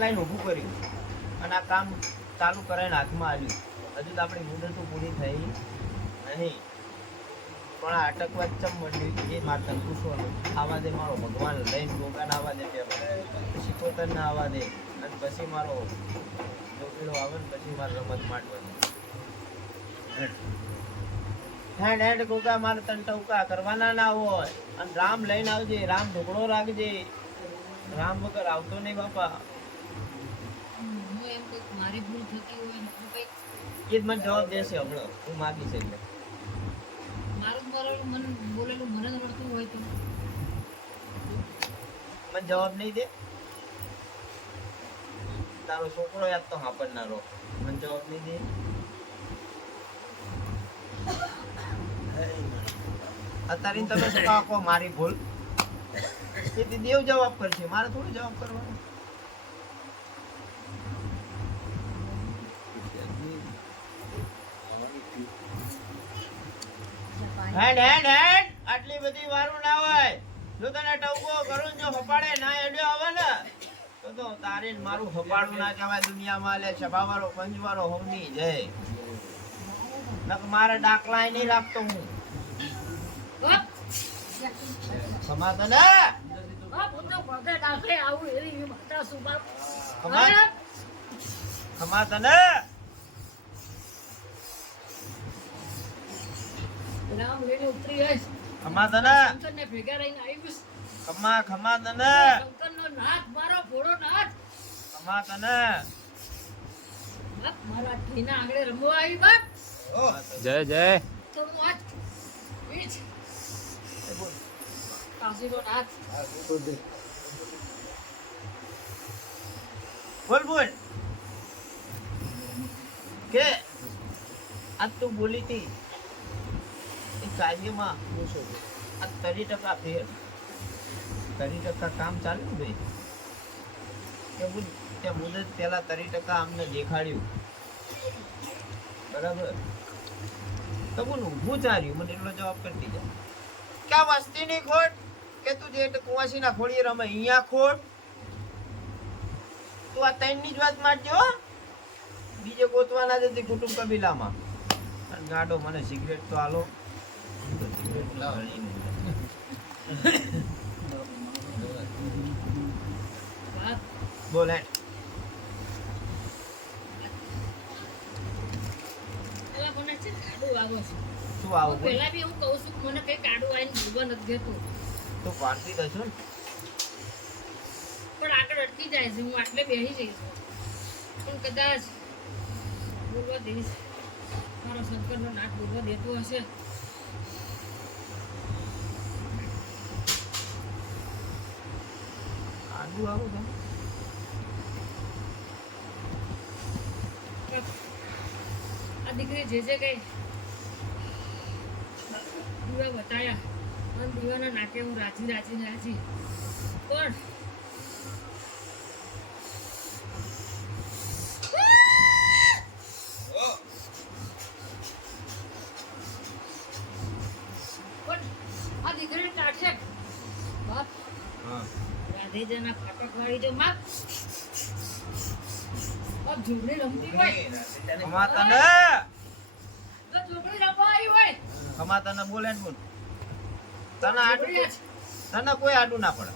Line ઊભું કર્યું અને આ કામ ચાલુ કરાવીને હાથમાં આવ્યું. હજુ તો આપણી મુદતો પૂરી થઈ નહીં. પણ આ અટકવા ચમ મળ્યું એ મારે તને આવા દે મારો ભગવાન, લઈને ગોગાને આવા દે પછી પોતાને આવા દે. અને પછી મારો જોગીડો આવે ને પછી મારે રમત માંડવાની હેડ. હેડ ગોગા મારે તને ટવકા કરવાના ના હોય. અને રામ લઈને આવજે, રામ ઢોકળો રાખજે. રામ વગર આવતો નહીં બાપા. હું એમ કહું મારી ભૂલ થતી હોય ને હું કંઈક એ જ મને જવાબ દેશે હમણાં. હું માગીશ એટલે મારું મારું મન બોલેલું મને જ નડતું હોય તો. મને જવાબ નહીં દે. તારો છોકરો યાદ તો હાંપડનારો મને જવાબ નહીં દે. અત્યારે તમે શું મારી ભૂલ? એ દેવ જવાબ કરશે. મારે થોડું જવાબ કરવાનો. હેડ હેડ હેડ. આટલી બધી વારું ના હોય. જો તને ટવકો કરું ને જો હપાડે ના એડ્યો આવે ને. તો તો તારે મારું હપાડું ના કહેવાય દુનિયામાં. લે છપાવાળો પંજવાળો હોમની જય. નક મારે ડાકલાય નહીં રાખતો હું. હપ! ખમા તને હપ, હું તો પગે દાખલે આવું એવી માતા છું બાપ. ખમા હપ! ખમા તને રામ લઈને ઉતરી આવીશ. ખમા તને શંકરને ભેગા રહીને આવીશ. ખમા ખમા તને શંકરનો નાથ, મારો ભોળો નાથ. ખમા તને બાપ, મારા આંગણે રમવા આવી બાપ. જય જય તો હું આજ કાશીનો નાથ. બોલ બોલ કે આજ તું બોલી હતી કાર્યમાં આ તરી ટકા ફેર. તરી ટકા કામ ચાલ્યું ને ભાઈ? કે ત્યાં મુદત પહેલાં તરી ટકા અમને દેખાડ્યું. બરાબર? તો બોલ ઊભું ચાર્યું મને એટલો જવાબ કરી જા ક્યાં વસ્તીની ખોટ? કે તું જે કુવાસીના ખોડીએ રમે અહીંયા ખોટ? તું આ ત્રણની જ વાત મારજો હો. બીજે ગોતવાના જ હતી કુટુંબ કબીલામાં. ગાડો મને સિગરેટ તો આલો. શું આવું બી એવું કહું છું મને કઈ કાડું આવીને ભૂલવા નથી દેતું. તું પાડતી દશો ને? પણ આગળ અટકી જાય છે હું આટલે બેસી જઈશ. પણ કદાચ બોલવા દઈશ. મારો શંકરનો નાક બોલવા દેતો હશે આડું આવું તમે આ દીકરી જે જે કઈ દીવા બતાયા. અને દીવાના નાકે હું રાજી રાજી રાજી. પણ આ દીકરી કાઢશે બાપ હા રાધેજાના ફાટક વાળી જો માં બાપ ઝૂંપડી રમતી હોય. ખમા તને ઝૂંપડી રમવા આવી હોય. ખમા તને બોલે ને બોલ. તને આડું તને કોઈ આડું ના પડે.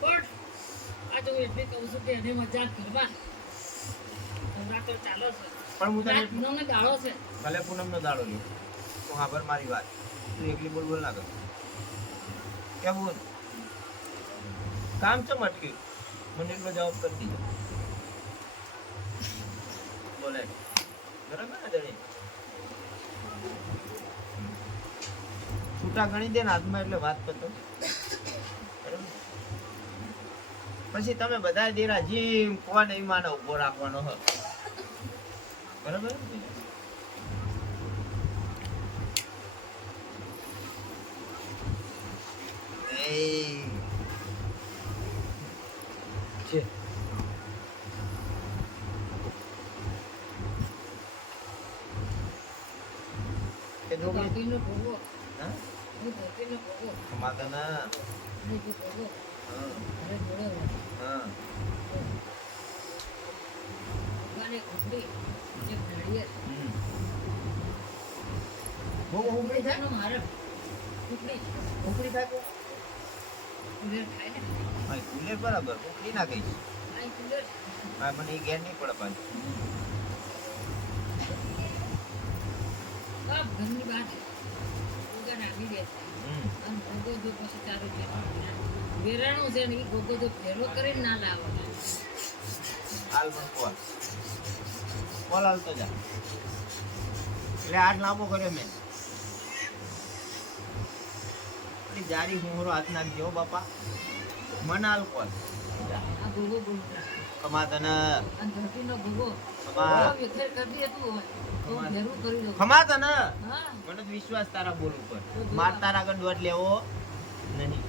પણ આ જો એટલી કહું છું કે એને મજા કરવા. નવરાત્ર ચાલો છે. પણ હું તને રાત પૂનમનો દાડો છે. ભલે પૂનમનો દાડો લ્યો તો હા મારી વાત. તું એકલી બોલ બોલ ના કર. કેમ બોલ? કામ ચમ અટક્યું મને એટલો જવાબ કરી દીધો. બોલે. બરાબર ને છૂટા ગણી દે ને હાથમાં એટલે વાત પતો? પછી તમે બધા દેરા જીમ કોને ઈમાને ઊભો રાખવાનો હો. બરાબર Hey. છે. એ ધોકીનો ભોગો હા? હું હા. અરે જોડે હા. ગાને ઘૂંડી જે ઘડીયર ભોગો ઉગડી થાય? મારે ઉગડી ઉગડી થાય હા કુલે બરાબર. ઉકળી ના ગઈ. કુલેર. હા મને એ ઘેર નહીં પડે પાછું. ઘરની બહાર ઉગાન આવી દે. આમ ગોગો જો પછી તારું છે. વેરાણું છે ને એ ગોગો જો ભેરો કરીને ના લાવો. હાલ પણ કોલ કોલ હાલતો જા. એટલે હાથ લાંબો કર્યો મેં. પેલી જારી હુંહરો હાથ નાખજો બાપા. મનાલ કોલ કમા તને ખમા તને? મને વિશ્વાસ તારા બોલ ઉપર. માર તારા આગળ દોટ લેવો નહીં.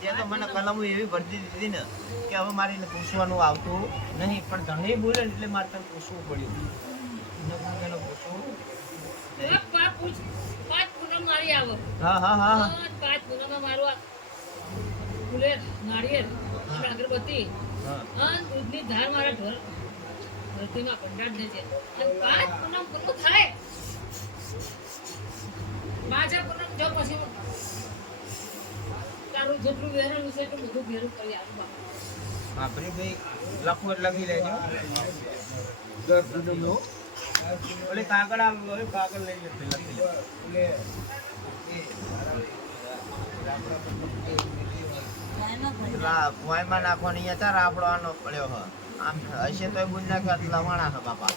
તે તો મને કલમો એવી ભરતી દીધી ને કે હવે મારે પૂછવાનું આવતું નહીં. પણ ઘણી બોલે એટલે મારે તને પૂછવું પડ્યું. પૂછવું. મારી આવો. હા હા હા. પાંચ ગુનામાં મારું આ નાળિયેર અગરબત્તી. અને દૂધની ધાર મારા ઢોર ધરતીમાં ભંડાર દે છે. અને પાંચ પૂનમ પૂરું થાય. પાંચે પૂનમ જો પછી તારું જેટલું વેરેલું છે એટલું બધું ભેરું કરી આવું બાપા. બાપરે ભાઈ લખવું લખી લેજો ઓલે કાગળ કાગળ લઈ લે ભોંયમાં નાખવાનો અહીંયા ચાર આપણો આનો પડ્યો હ. આમ હશે તો બુજ નાખ્યો તો લવાણા હ બાપા.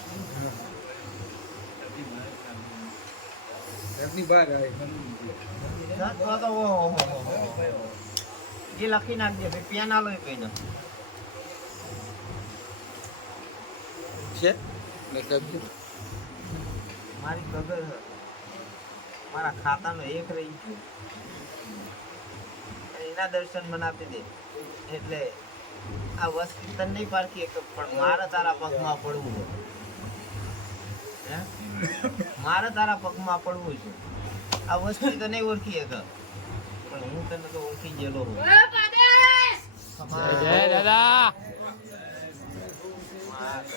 એ લખી નાખજે પેન આલો એ કઈ મારી કગર મારા ખાતાનો એક રહી ગયો. એના દર્શન મને આપી દે એટલે આ વસ્તુ તને નહીં પારખી એક પણ મારે તારા પગમાં પડવું છે હે? મારે તારા પગમાં પડવું છે. આ વસ્તુ તો નહીં ઓળખી એક. પણ હું તને તો ઓળખી ગયેલો હું જય દાદા ઓય બાપ, તારી બોલું બાપ, બાપ.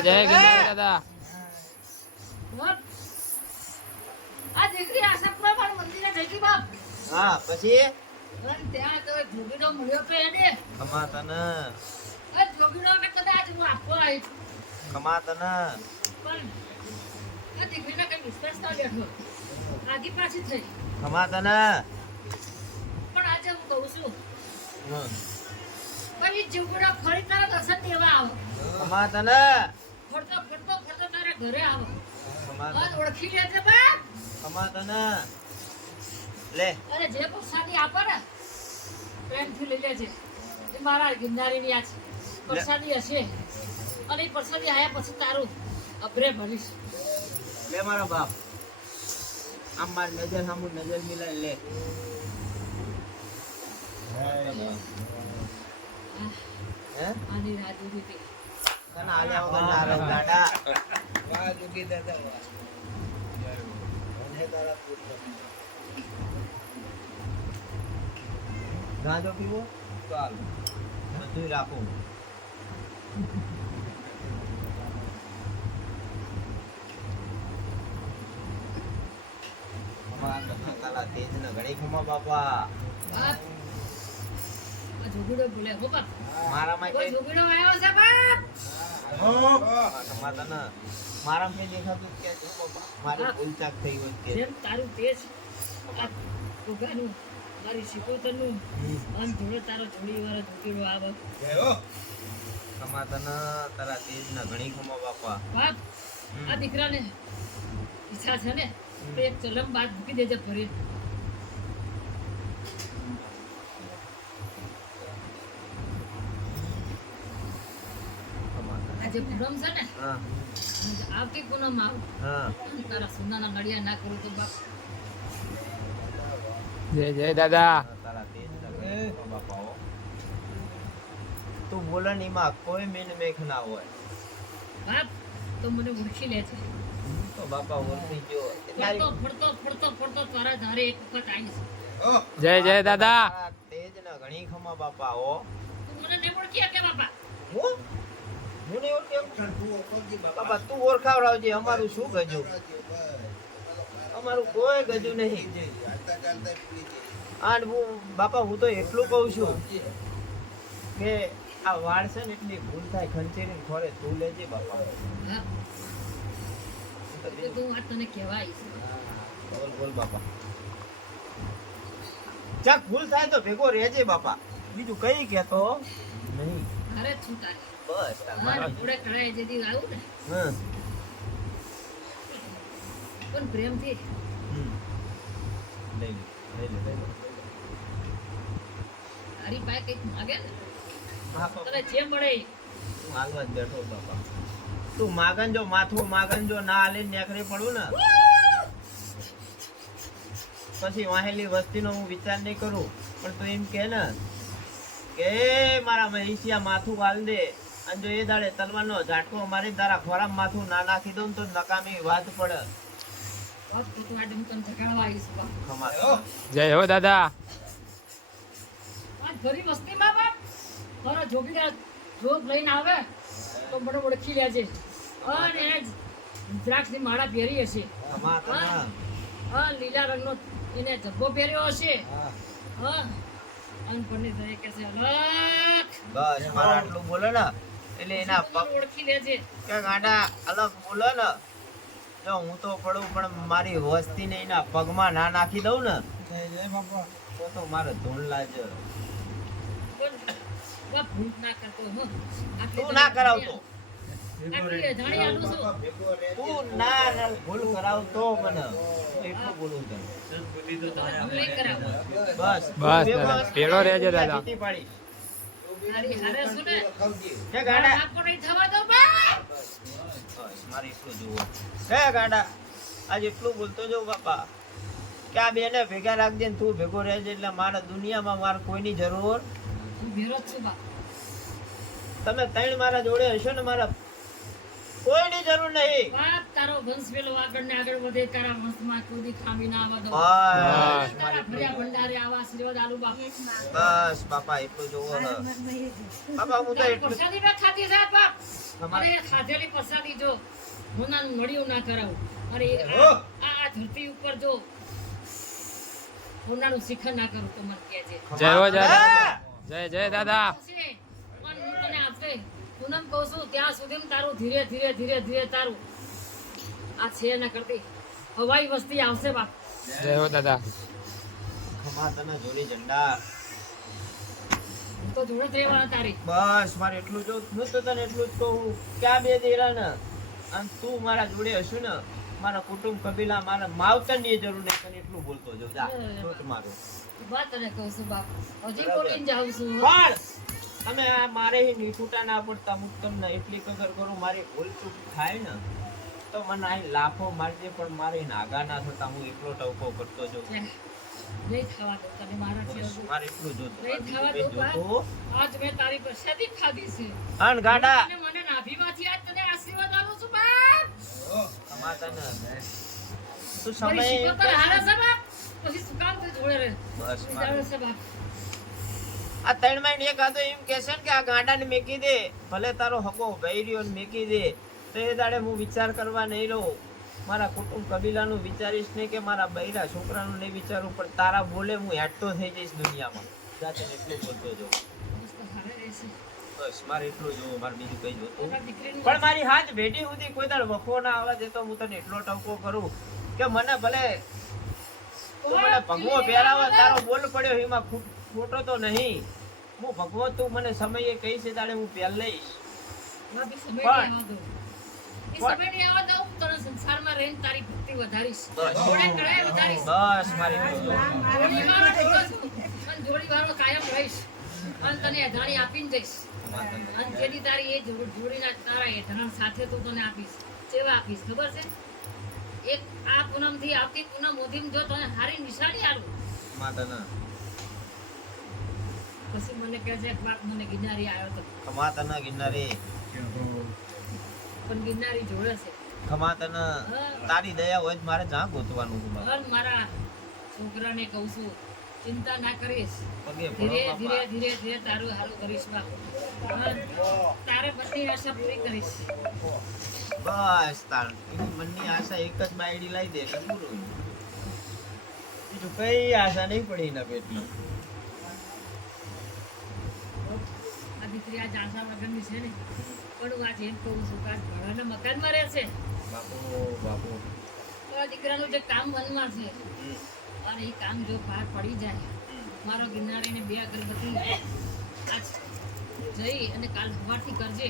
જય જય ગણેશ દાદા. આ દીકરી આશાપુરા વાળા મંદિરે જઈ ગઈ બાપ. હા પછી? ત્યાં તો જોગીનો મળ્યો તો એને. ખમા જોગીનો કે કદાચ હું આપવા આવી છું. ખમા તને પણ આ દીકરીને કઈ વિશ્વાસ ના બેઠો આગી પાછી થઈ. ખમા પણ આજે હું કહું છું હમ. ભાઈ ફરી તારા દર્શન દેવા આવો. ખમા તને? ફરતો ફરતો ફરતો તારે ઘરે આવો. ખમા ઓળખી તને ઓળખી લેજે બાપ. ખમા તને લે. અરે જે પ્રસાદી આપો ને પ્રેમથી લઈ લેજે. એ મારા ગિરનારીની આ છે. પ્રસાદી હશે. અને એ પ્રસાદી આયા પછી તારું અભરે ભરીશ. લે મારો બાપ. આમ માર નજર સામું નજર મિલાય લે. હે આની ના રહે દાડા રાખું અમારા તેજ ને બાપા બાપ ભૂલે હો બાપ. કોઈ કઈ આવ્યો છે બાપ? ના મારામાં કઈ દેખાતું જ ક્યાં બાપા. મારી ભૂલ ચાક થઈ હોય કે જેમ તારું તેજ આ ઘોઘાનું મારી શિકોતરનું આમ જોડે તારો જોડી વાળો જોગીડો આવે કમાતા તારા તેજ ના ઘણી ખમા બાપા. બાપ આ દીકરાને ઈચ્છા છે ને એક ચલમ બાદ મૂકી દેજે ફરી કમાતા આ જે પૂનમ છે ને આવતી પૂનમ આવ. તારા સોનાના નડિયા ના કરું તો બાપ. જય જય દાદા. ના. તું બોલે ને એમાં કોઈ મેન મેખ ના હોય. બાપ તો મને ઓળખી લે છે. તો બાપા ઓળખી ગયો. ફરતો ફરતો ફરતો ફરતો તારા ધારે એક વખત આવીશ. જય જય દાદા. તેજ ના ઘણી ખમા બાપા ઓ તું મને નહીં ઓળખી કે બાપા? હું? બાપા તું ઓળખાવડાવજે અમારું શું ગજુ? અમારું કોઈ ગજુ નહીં. અને હું બાપા હું તો એટલું કહું છું કે આ વાળ છે ને એટલી ભૂલ થાય ખંચેરી ખોરે તું લેજે બાપા. તું તને કહેવાય. બોલ બોલ બાપા. જ્યાં ભૂલ થાય તો ભેગો રહેજે બાપા. બીજું કઈ કહેતો નહીં. અરે જ છું તારે. બસ. તાર હા મારા- જોડે કરાય જેથી આવું ને. હમ. પણ પ્રેમથી. લઈ લે લઈ લે તારી પાસે કંઈક માગે ને? તને જે મળે એ. હું હાલવા જ બેઠો બાપા તું માગન જો માથું માગન જો ના હાલે નેકરી પડું ને. પછી વાહેલી વસ્તીનો હું વિચાર નહીં કરું પણ તું એમ કે ને કે મારા મહિષિયા માથું વાલ દે. અને જો એ દાડે તલવાનો ઝાટકો મારી તારા ખોરાક માથું ના નાખી દઉં તો નકામી વાત પડે. જય હો દાદા. ઘરી વસ્તીમાં બાપ. મારા જોગીદાર જોગ લઈને આવે તો મને ઓળખી લેજે. અને જ માળા પહેરી હશે. હા. લીલા રંગનો એને જબ્બો પહેર્યો હશે. હા. અને પંડિત કહે છે બસ મારા આટલું બોલે ને એટલે એના પગ ઓળખી લેજે કે ગાંડા અલગ બોલો ને. જો હું તો પડું પણ મારી વસ્તી ને એના પગમાં ના નાખી દઉં ને તો તો મારે ધૂન લાજ તું ના કરાવતો તું. ના ભૂલ કરાવતો મને. એટલું બોલું તને. બસ. બસ ભેગો રહેજે દાદા. આજ એટલું બોલતો જો બાપા કે આ બેને ભેગા રાખજે ને તું ભેગો રહેજે એટલે મારા દુનિયામાં મારે કોઈની જરૂર તમે ત્રણ મારા જોડે હશો ને મારા કોઈની જરૂર નહીં. બાપ તારો વંશ પેલો આગળ ને આગળ વધે તારા વંશમાં કોઈ ખામી ના આવે. બસ તારા ભર્યા ભંડારે આવા આશીર્વાદ આલુ બાપ. બસ બાપા એટલું જોવો ને બાપા હું તો એટલું પ્રસાદી ના ખાતી સાહેબ બાપ. તમારે- ખાધેલી પ્રસાદી જો. હોનાનું મળ્યું ના કરાવું. અરે આ ધરતી ઉપર જો. હોનાનું શિખર ના કરું તમારે મને કહેજે જય હો જય જય દાદા. મન પણ હું તને આપે. પૂનમ કહું છું ત્યાં સુધી તારું ધીરે ધીરે ધીરે ધીરે તારું. આ છે ના કરતી. હવાઈ વસ્તી આવશે બાપ. જય હો દાદા. ખમા તને જોડી ઝંડા. તો જોડે જ રહેવાના તારી. બસ મારે એટલું જો હું તો તને એટલું જ કહું. ક્યાં બે દેરા ને અને તું મારા જોડે હશું ને મારા કુટુંબ કબીલા મારા માવતરની જરૂર નહીં તને એટલું બોલતો જો જા છોટ મારો. વાત તને કહું છું બાપ. હજી. બોલીને જાઉં છું. પણ તમે આ મારે નીઠુટા ના પડતા હું તમને એટલી કદર કરું મારી ભૂલ ચૂક થાય ને. તો મને અહીં લાફો મારજે પણ મારે નાગા ના થતા હું એટલો ટવકો કરતો જાઉં. નહીં તને મારે એટલું જોતું. આજ મેં તારી પ્રસાદી ખાધી છે. અન ગાડા. મને નાભીમાંથી આજ તને આશીર્વાદ આલું છું બાપ. સમાધાન તું સમય શિકોતર હારે છે બાપ? પછી શું કામ જોડે રહે. બસ મારે. બાપ. આ ત્રણ મહિને એક હતો, એમ કહેશે ને કે આ ગાંડાને મેકી દે, ભલે તારો હકો બૈરીઓ મેકી દે. તો એ દાડે હું વિચાર કરવા નહીં રહું. મારા કુટુંબ કબીલાનું વિચારીશ નહીં કે મારા બૈરા છોકરાનું નહીં વિચારું, પણ તારા બોલે હું હેઠતો થઈ જઈશ દુનિયામાં. જાતે એટલું બોલતો જો. બસ, મારે એટલું જોવું મારે બીજું કઈ જોતું પણ મારી હાથ ભેટી સુધી કોઈ દાડ વખો ના આવવા દેતો હું તને એટલો ટવકો કરું કે મને ભલે મને ભગવો પહેરાવે, તારો બોલ પડ્યો, એમાં ખોટ- ખોટો તો નહીં. હું ભગવત તું મને સમયે કહી છે તારે હું પહેલ લઈશ. તને બસ. મારી. અને આપીને જઈશ. અને જેની તારી એ જોડીના તારા સાથે તો આપીશ. સેવા આપીશ. ખબર છે? એક આ પૂનમથી આવતી પૂનમ મોદીમ જો તને હારી નિશાની આલું. માતાના. પછી મને કહે છે બાપ મને ગિરનારી આવ્યો તો. ખમાતન ગિરનારી પણ ગિરનારી જોડે છે. ખમાતન તારી દયા હોય તો મારે જ્યાં ગોતવાનું છે મારા? છોકરાને કહું છું ચિંતા ના કરીશ. ધીરે ધીરે ધીરે ધીરે તારું હારું કરીશ બાપ. તારે બધી આશા પૂરી કરીશ. બસ તાર. એની મનની આશા એક જ માયડી લાવી દે બીજું કઈ આશા નહીં પડી એના પેટમાં. દીકરી આ જાણસા વગરની છે ને. પણ હું આજે એમ કહું છું કે આ ભાડાના મકાનમાં રહે છે. બાપુ બાપુ. તો દીકરાનું જે કામ મનમાં છે અને એ કામ જો પાર પડી જાય. મારો ગિરનારીને બે અગરબત્તી આજ જઈ અને કાલ સવારથી કરજે.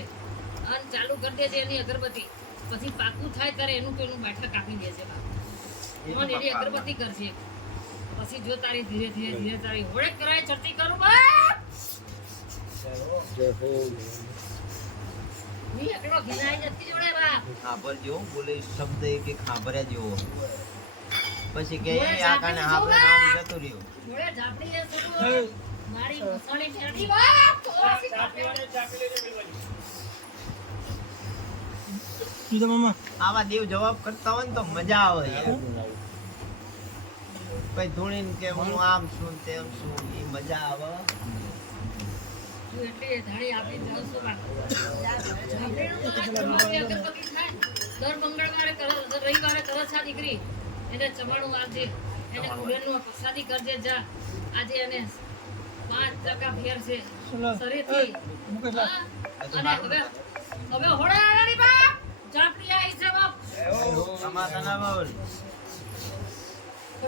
અને ચાલુ કરી દેજે એની અગરબત્તી. પછી પાકું થાય ત્યારે એનું પેલું બેઠક કાપી દેજે બાપ. એની અગરબત્તી કરજે. પછી જો તારી ધીરે ધીરે ધીરે તારી હોળે કરાય ચડતી કરું બાપ ની એકડો ઘિનાઈ જતી જોડે બાપ. ખાબર જેવો બોલે શબ્દ એક એક ખાભર્યા જેવો. પછી કે આ કાને આપણે નામ જતું રહ્યું. જોડે ઝાપડી લે સડું. મારી મસણી ફેરવી બાપ. થોડી આવા દેવ જવાબ કરતા હોય ને તો મજા આવે યાર. કઈ ધૂણીને કે હું આમ છું તેમ છું એ મજા આવે. એટલી થાય. દર મંગળવારે કરે- રવિવારે કરે છે દીકરી એને ચમાણું આવજે એને કુલેરનું પ્રસાદી કરજે. જા. આજે એને પાંચ ટકા ફેર છે. શરીરથી. અને હવે હવે હોળે આગાડી બાપ. ઝાપડી આવી છે બાપ. સમાધાન બોલ પણ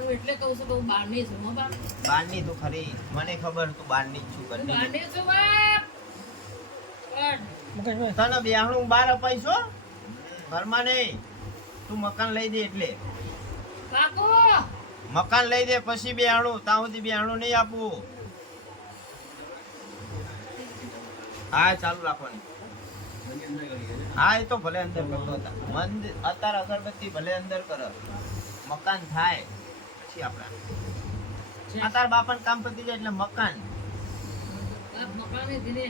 હું એટલે કહું છું કે હું બહારની છું હો બાપ બારની તું ખરી. મને ખબર તું બારની જ છું ઘરની બહારની છું પણ તને બેહણું બાર અપાઈશો ઘરમાં નહીં. તું મકાન લઈ દે એટલે. કાકુ. મકાન લઈ દે પછી બેહણું. ત્યાં સુધી બેહણું નહીં આપવું હા ચાલુ રાખવાની. હા એ તો ભલે અંદર કરતો હતા. મંદિર અત્યારે અગરબત્તી ભલે અંદર કર. મકાન થાય. પછી આપણા. અત્યારે બાપાને કામ પતી જાય એટલે મકાન. મકાન ધીરે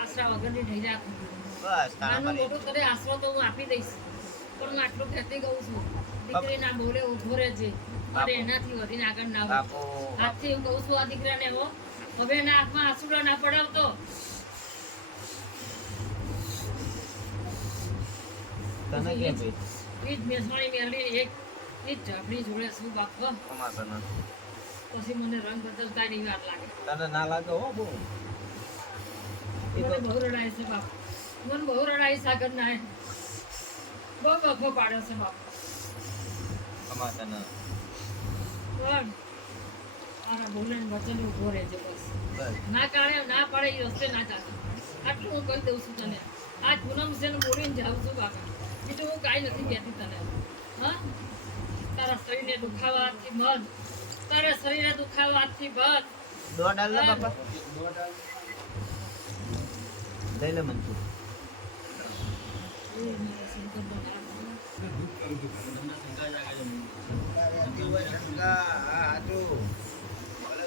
આશરા વગરની થઈ જાય બસ તારા નાનું કરે આશરો તો હું આપી દઈશ. પણ હું આટલું કહેતી કહું છું. દીકરી ના બોલે ઊભો રહેજે અને એનાથી વધીને આગળ ના વધ. બાપુ હું કહું છું આ દીકરાને હો. હવે એના આંખમાં આંસુડા ના પડાવતો. તને કે ભાઈ જ મેસવાણી મેરડી એક ઈ ઝાપડી જોડે શું બાપ હો. તને પછી મને રંગ બદલતા ની લાગે. તને ના લાગે હો બહુ? મને બહુ રડાય છે બાપ. મને બહુ રડાય સાગર ના બહુ છે બાપ. પણ વચન ઊભો બસ. પાડે એ રસ્તે ના ચાલે. આટલું હું કહી દઉં છું તને. આજ પૂનમ છે બોલીને જાઉં છું કાકા બીજું હું કાંઈ નથી કહેતી તને. હા? તારા શરીરને દુખાવાથી મત તારા શરીરને દુખાવાથી મત દો હાલ લે બાપા. લઈ લે મન તું એ મારા શંકરનો નામ.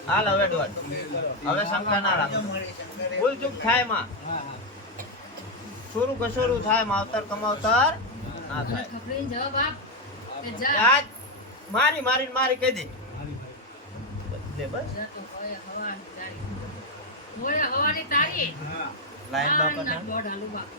હાલ હવે દોડ. હવે શંકા ના રાખ. ભૂલ ચૂક થાયમાં. સોરું કસોરું થાય માવતર કમાવતર ના થાય. જવાબ આપ મારી મારી મારી કહી દે. લે બસ. હવાની તારી લાઈન બાપ